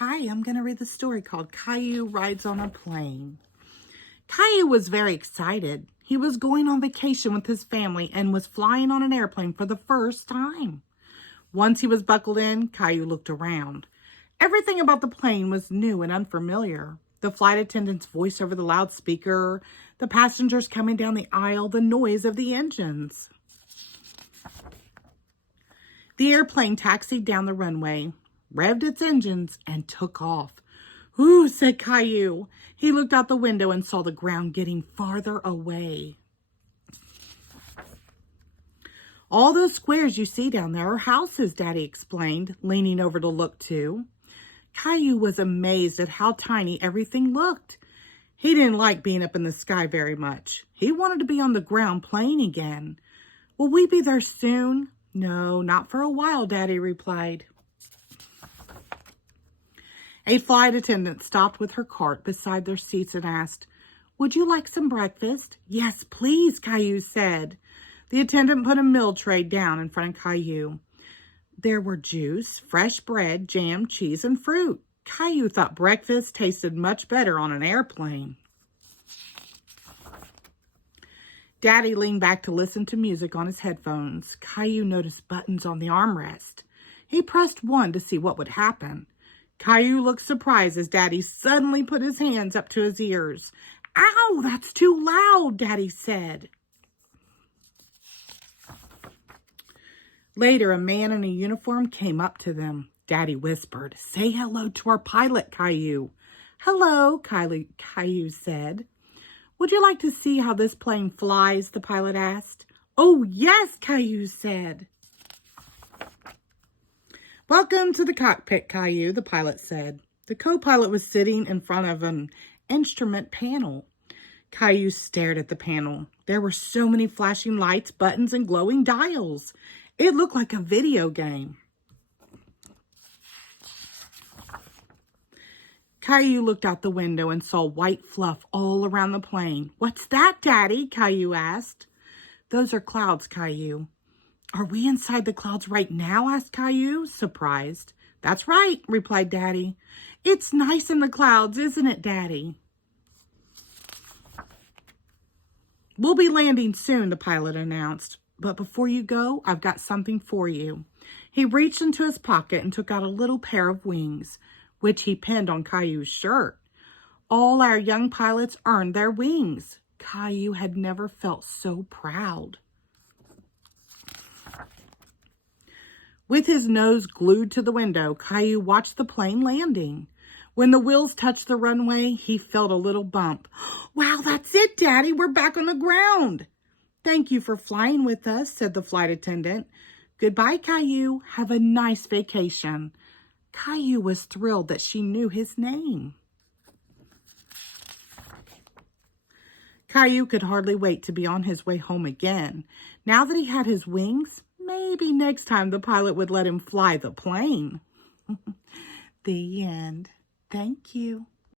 Hi, I'm going to read the story called Caillou Rides on a Plane. Caillou was very excited. He was going on vacation with his family and was flying on an airplane for the first time. Once he was buckled in, Caillou looked around. Everything about the plane was new and unfamiliar. The flight attendant's voice over the loudspeaker, the passengers coming down the aisle, the noise of the engines. The airplane taxied down the runway, revved its engines, and took off. "Ooh," said Caillou. He looked out the window and saw the ground getting farther away. "All those squares you see down there are houses," Daddy explained, leaning over to look too. Caillou was amazed at how tiny everything looked. He didn't like being up in the sky very much. He wanted to be on the ground playing again. "Will we be there soon?" "No, not for a while," Daddy replied. A flight attendant stopped with her cart beside their seats and asked, "Would you like some breakfast?" "Yes, please," Caillou said. The attendant put a meal tray down in front of Caillou. There were juice, fresh bread, jam, cheese, and fruit. Caillou thought breakfast tasted much better on an airplane. Daddy leaned back to listen to music on his headphones. Caillou noticed buttons on the armrest. He pressed one to see what would happen. Caillou looked surprised as Daddy suddenly put his hands up to his ears. "Ow, that's too loud," Daddy said. Later, a man in a uniform came up to them. Daddy whispered, "Say hello to our pilot, Caillou." "Hello," Caillou said. "Would you like to see how this plane flies?" the pilot asked. "Oh, yes," Caillou said. "Welcome to the cockpit, Caillou," the pilot said. The co-pilot was sitting in front of an instrument panel. Caillou stared at the panel. There were so many flashing lights, buttons, and glowing dials. It looked like a video game. Caillou looked out the window and saw white fluff all around the plane. "What's that, Daddy?" Caillou asked. "Those are clouds, Caillou." "Are we inside the clouds right now?" asked Caillou, surprised. "That's right," replied Daddy. "It's nice in the clouds, isn't it, Daddy?" "We'll be landing soon," the pilot announced. "But before you go, I've got something for you." He reached into his pocket and took out a little pair of wings, which he pinned on Caillou's shirt. All our young pilots earned their wings. Caillou had never felt so proud. With his nose glued to the window, Caillou watched the plane landing. When the wheels touched the runway, he felt a little bump. "Wow, that's it, Daddy. We're back on the ground." "Thank you for flying with us," said the flight attendant. "Goodbye, Caillou. Have a nice vacation." Caillou was thrilled that she knew his name. Caillou could hardly wait to be on his way home again. Now that he had his wings, maybe next time the pilot would let him fly the plane. The end. Thank you.